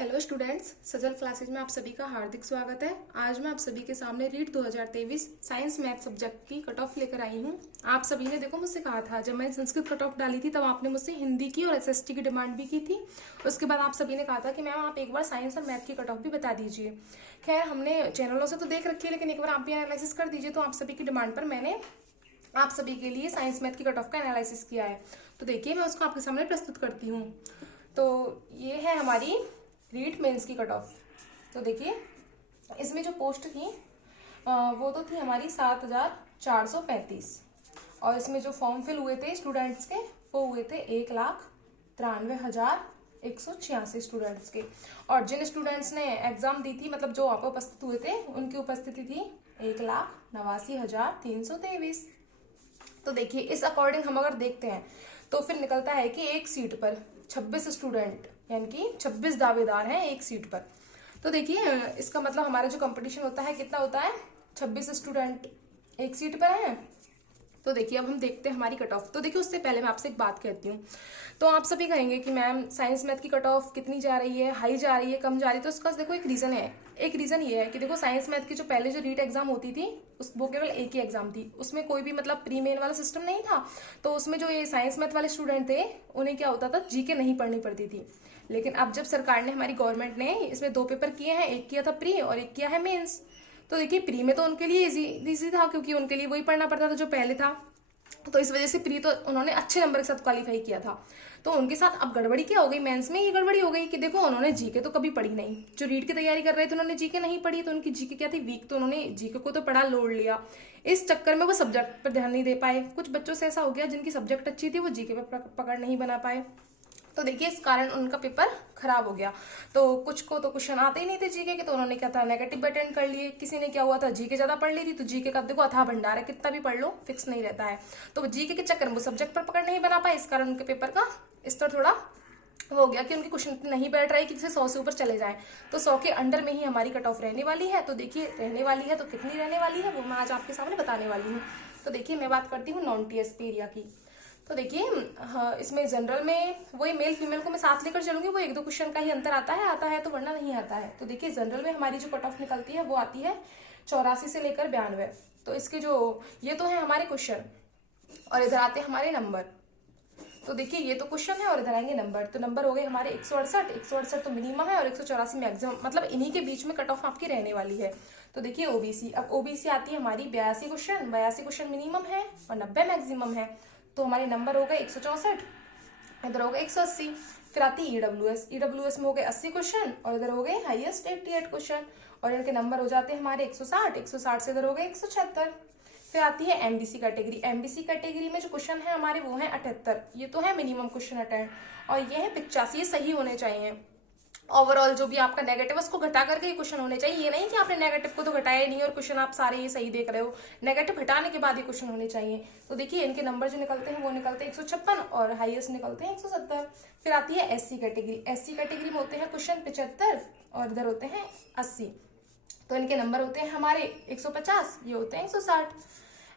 Hello students, सजल classes में आप सभी का हार्दिक स्वागत है। आज मैं आप सभी के सामने रीट 2023 साइंस मैथ सब्जेक्ट की कट ऑफ लेकर आई हूँ। आप सभी ने देखो मुझसे कहा था, जब मैंने संस्कृत कट ऑफ डाली थी तब आपने मुझसे हिंदी की और एसएसटी की डिमांड भी की थी। उसके बाद आप सभी ने कहा था कि मैम आप एक बार साइंस और मैथ की कट ऑफ भी बता दीजिए। खैर, हमने चैनलों से तो देख रखी है, लेकिन एक बार आप भी एनालिसिस कर दीजिए। तो आप सभी की डिमांड पर मैंने आप सभी के लिए साइंस मैथ की कट ऑफ का एनालिसिस किया है। तो देखिए, मैं उसको आपके सामने प्रस्तुत करती हूँ। तो ये है हमारी रीट मेंस की कट ऑफ। तो देखिए, इसमें जो पोस्ट थी वो तो थी हमारी 7,435, और इसमें जो फॉर्म फिल हुए थे स्टूडेंट्स के वो हुए थे 1,93,186 स्टूडेंट्स के। और जिन स्टूडेंट्स ने एग्जाम दी थी, मतलब जो आप उपस्थित हुए थे, उनकी उपस्थिति थी 1,89,323। तो देखिए, इस अकॉर्डिंग हम अगर देखते हैं तो फिर निकलता है कि एक सीट पर 26 स्टूडेंट, यानी कि 26 दावेदार हैं एक सीट पर। तो देखिए, इसका मतलब हमारा जो कंपटीशन होता है कितना होता है, 26 स्टूडेंट एक सीट पर हैं। तो देखिए, अब हम देखते हैं हमारी कट ऑफ। तो देखिए, उससे पहले मैं आपसे एक बात कहती हूँ। तो आप सभी कहेंगे कि मैम साइंस मैथ की कट ऑफ कितनी जा रही है, हाई जा रही है, कम जा रही है। तो इसका देखो एक रीज़न है। एक रीज़न ये है कि देखो, साइंस मैथ की जो पहले जो रीट एग्जाम होती थी वो केवल एक ही एग्जाम थी। उसमें कोई भी मतलब प्री मेन वाला सिस्टम नहीं था। तो उसमें जो ये साइंस मैथ वाले स्टूडेंट थे, उन्हें क्या होता था, जीके नहीं पढ़नी पड़ती थी। लेकिन अब जब सरकार ने, हमारी गवर्नमेंट ने इसमें 2 पेपर किए हैं, एक किया था प्री और एक किया है मेंस। तो देखिए, प्री में तो उनके लिए इजी था, क्योंकि उनके लिए वही पढ़ना पड़ता था जो पहले था। तो इस वजह से प्री तो उन्होंने अच्छे नंबर के साथ क्वालिफाई किया था। तो उनके साथ अब गड़बड़ी क्या हो गई, मेंस में ये गड़बड़ी हो गई कि देखो, उन्होंने जीके तो कभी पढ़ी नहीं। जो रीट की तैयारी कर रहे थे उन्होंने जीके नहीं पढ़ी, तो उनकी जीके क्या थी, वीक। तो उन्होंने जीके को तो पढ़ा, लोड लिया। इस चक्कर में वो सब्जेक्ट पर ध्यान नहीं दे पाए। कुछ बच्चों से ऐसा हो गया जिनकी सब्जेक्ट अच्छी थी, वो जीके पर पकड़ नहीं बना पाए। तो देखिए, इस कारण उनका पेपर खराब हो गया। तो कुछ को तो क्वेश्चन आते ही नहीं थे जीके के, तो उन्होंने क्या था, नेगेटिव अटेंड कर लिए। किसी ने क्या हुआ था, जीके ज्यादा पढ़ ली थी, तो जीके का देखो अथाह भंडार है, कितना भी पढ़ लो फिक्स नहीं रहता है। तो जीके के चक्कर में वो सब्जेक्ट पर पकड़ नहीं बना पाए। इस कारण उनके पेपर का स्तर थोड़ा हो गया कि उनके क्वेश्चन नहीं बैठ रहे कि जैसे 100 से ऊपर चले जाए। तो 100 के अंडर में ही हमारी कट ऑफ रहने वाली है। तो देखिए, रहने वाली है तो कितनी रहने वाली है वो मैं आज आपके सामने बताने वाली हूँ। तो देखिए, मैं बात करती हूँ नॉन टीएसपी एरिया की। तो देखिए, हाँ, इसमें जनरल में वही मेल फीमेल को मैं साथ लेकर चलूंगी। वो 1-2 क्वेश्चन का ही अंतर आता है तो वरना नहीं आता है। तो देखिए, जनरल में हमारी जो कट ऑफ निकलती है वो आती है 84 से लेकर 92। तो इसके जो ये तो है हमारे क्वेश्चन, और इधर आते हैं हमारे नंबर। तो देखिए, ये तो क्वेश्चन है और इधर आएंगे नंबर। तो नंबर हो गए हमारे 168 तो मिनिमम है और 184 मैक्सिमम, मतलब इन्हीं के बीच में कट ऑफ आपकी रहने वाली है। तो देखिए, ओबीसी, अब ओबीसी आती है हमारी 82 क्वेश्चन मिनिमम है और 90 मैक्सिमम है। तो हमारे नंबर हो गए 164, इधर हो गए 180। फिर आती है ईडब्ल्यूएस में हो गए 80 क्वेश्चन और इधर हो गए हाईएस्ट 88 क्वेश्चन, और इनके नंबर हो जाते हैं हमारे 160 से इधर हो गए 176। फिर आती है एमबीसी कैटेगरी। एमबीसी कैटेगरी में जो क्वेश्चन है हमारे वो है 78। ये तो है मिनिमम क्वेश्चन अटेंड, और ये है 85। ये सही होने चाहिए। ओवरऑल जो भी आपका नेगेटिव उसको घटा करके ही क्वेश्चन होने चाहिए। ये नहीं कि आपने नेगेटिव को तो घटाया नहीं और क्वेश्चन आप सारे ये सही देख रहे हो। नेगेटिव हटाने के बाद ये क्वेश्चन होने चाहिए। तो देखिए, इनके नंबर जो निकलते हैं वो निकलते हैं 156 और हाईएस्ट निकलते हैं 170। फिर आती है एससी कैटेगरी। एससी कैटेगरी में होते हैं क्वेश्चन 75 और इधर होते हैं 80। तो इनके नंबर होते हैं हमारे 150, ये होते हैं 160।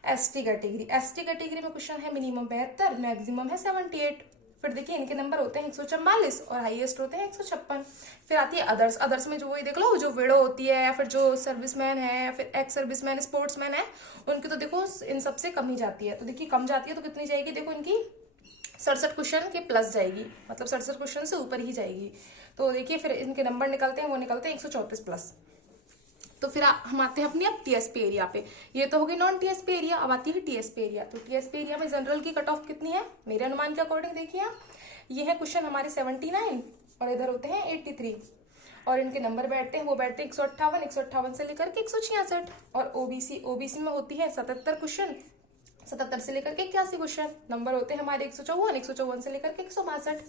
एसटी कैटेगरी में क्वेश्चन है मिनिमम 72, मैक्सिमम है 78। फिर देखिए, इनके नंबर होते हैं 144 और हाईएस्ट होते हैं 156। फिर आती है अदर्स में जो वही देख लो, जो विडो होती है या फिर जो सर्विसमैन है या फिर एक्स सर्विसमैन, स्पोर्ट्समैन है, उनकी तो देखो इन सबसे कम ही जाती है। तो देखिए, कम जाती है तो कितनी जाएगी, देखो इनकी 67 क्वेश्चन के प्लस जाएगी, मतलब 67 क्वेश्चन से ऊपर ही जाएगी। तो देखिए, फिर इनके नंबर निकलते हैं वो निकलते हैं 134 प्लस। तो फिर हम आते हैं अपनी अब टीएसपी एरिया पे। ये तो होगी नॉन टीएसपी एरिया, अब आती है टीएसपी एरिया। तो टीएसपी एरिया में जनरल की कट ऑफ कितनी है, मेरे अनुमान के अकॉर्डिंग देखिए आप, ये है क्वेश्चन हमारे 79 और इधर होते हैं 83, और इनके नंबर बैठते हैं वो बैठते हैं 158 से लेकर के 166। और ओबीसी में होती है 77 क्वेश्चन, 77 से लेकर के 81 क्वेश्चन, नंबर होते हैं हमारे 154 से लेकर के 162।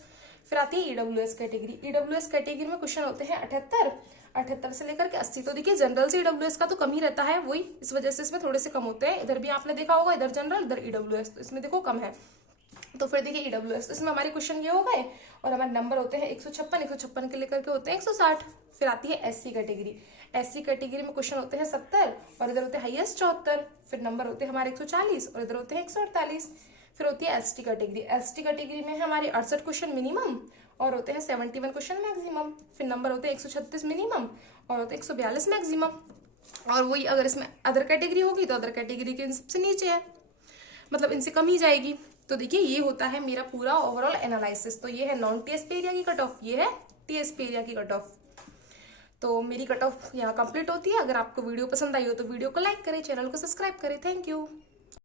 फिर आती है ईडब्ल्यूएस कैटेगरी में क्वेश्चन होते हैं 78 से लेकर के 80। तो देखिए, जनरल से ईडब्ल्यूएस का तो कम ही रहता है, वही इस वजह से इसमें थोड़े से कम होते हैं। इधर भी आपने देखा होगा, इधर जनरल इधर ईडब्ल्यूएस, तो इसमें देखो कम है। तो फिर देखिए, ईडब्ल्यूएस, तो इसमें हमारे क्वेश्चन ये हो गए और हमारे नंबर होते हैं 156 के लेकर के होते हैं 160। फिर आती है एससी कैटेगरी में क्वेश्चन होते हैं 70 और इधर होते हैं हाईएस्ट 74। फिर नंबर होते हैं हमारे 140 और इधर होते हैं 148। फिर होती है एसटी कैटेगरी में हमारे 68 क्वेश्चन मिनिमम और होते हैं 71 क्वेश्चन मैक्सिमम, फिर नंबर होते हैं 136 मिनिमम और होते हैं 142 मैक्सिमम। और वही अगर इसमें अदर कैटेगरी होगी तो अदर कैटेगरी के सबसे नीचे है, मतलब इनसे कम ही जाएगी। तो देखिए ये होता है मेरा पूरा ओवरऑल एनालिसिस। तो ये है नॉन टीएसपी एरिया की कट ऑफ, ये है टीएसपी एरिया की कट ऑफ। तो मेरी कट ऑफ यहाँ कंप्लीट होती है। अगर आपको वीडियो पसंद आई हो तो वीडियो को लाइक करें, चैनल को सब्सक्राइब करें। Thank you.